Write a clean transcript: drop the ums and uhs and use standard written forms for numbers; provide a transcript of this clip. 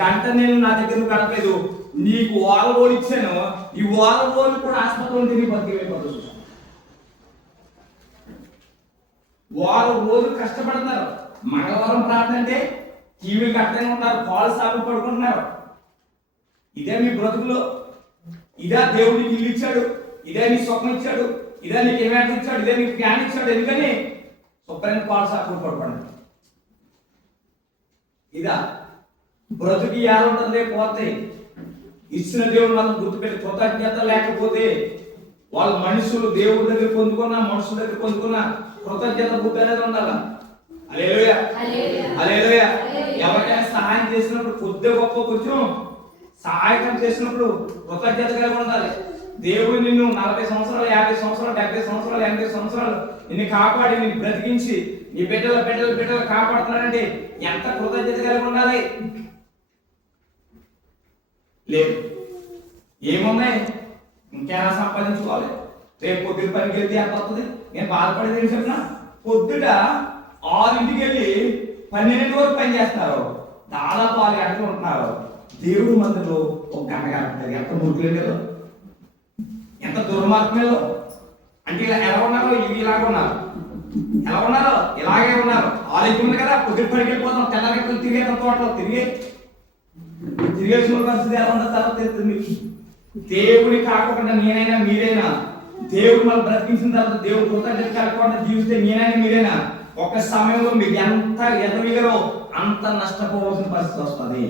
గంట నేను నా దగ్గర గడపలేదు, నీకు ఓలబోలు ఇచ్చాను, ఈ ఓలబోలు కూడా ఆసుపత్రిలో ఉంటే నీ బతికి వెళ్ళిపోతుంది. వారు రోజు కష్టపడుతున్నారు. మంగళవారం ప్రార్థన అంటే టీవీ కట్టనే ఉంటారు, కాలు సాగు పడుకుంటున్నారు. ఇదే మీ బ్రతుకులో? ఇదే దేవుడు నీకు ఇల్లు ఇచ్చాడు, ఇదే నీ స్వప్నం ఇచ్చాడు, ఇదే నీకు ఏమేట ఇచ్చాడు, ఇదే నీకు జ్ఞానం ఇచ్చాడు. ఎందుకని శుభ్రంగా కాలు సాగు పడుకోండి. ఇదా బ్రతుకు ఎలా ఉంటుంది? పోతే ఇచ్చిన దేవుడు మనం గుర్తుపెట్టి కృతజ్ఞత లేకపోతే వాళ్ళు మనుషులు దేవుడి దగ్గర పొందుకున్నా మనుషుల దగ్గర పొందుకున్నా కృతజ్ఞత బుద్ధి అనేది ఉండాలా. హల్లెలూయా, హల్లెలూయా. ఎవరికైనా సహాయం చేసినప్పుడు కొద్ది గొప్ప కొంచెం సహాయకం చేసినప్పుడు కృతజ్ఞత కలిగి ఉండాలి. దేవుడు నిన్ను 40 సంవత్సరాలు, 50 సంవత్సరాలు, 70 సంవత్సరాలు, 80 సంవత్సరాలు నిన్ను కాపాడి నిన్ను బ్రతికించి నీ బిడ్డలు కాపాడుతున్నాడంటే ఎంత కృతజ్ఞత కలిగి ఉండాలి. లేదు, ఏమున్నాయి? ఇంకేనా సంపాదించుకోవాలి? రేపు పొద్దున పనికి వెళ్తే ఎంత వస్తుంది? నేను బాధపడేది ఏం చెప్పిన, పొద్దుట 6ంటికి వెళ్ళి 12 వరకు పని చేస్తారు, దాదాపు 6 గంటలు ఉంటున్నారు. దేవుడు మందిలో 1 గంట గడుపుతారు. ఎంత మురుగులేదు, ఎంత దుర్మార్గమేదో. అంటే ఇలా ఎలా ఉన్నారో ఇవి ఇలాగ ఉన్నారు, ఎలా ఉన్నారో ఇలాగే ఉన్నారు. ఆరోగ్యం ఉంది కదా, పొద్దున పనికి వెళ్ళిపోతాం, తెల్లగట్టలు తిరిగేతాం, తోటలో తిరిగేసిన పరిస్థితి ఎలా ఉందో తర్వాత తెలుస్తుంది. దేవుని కాకుండా నేనైనా మీరైనా దేవుడు మనం బ్రతికించిన తర్వాత దేవుడు కృతజ్ఞత కలగకుండా జీవిస్తే నేనైనా మీరైనా ఒక సమయంలో మీకు ఎంత ఎదవిగరో అంత నష్టపోవాల్సిన పరిస్థితి వస్తుంది.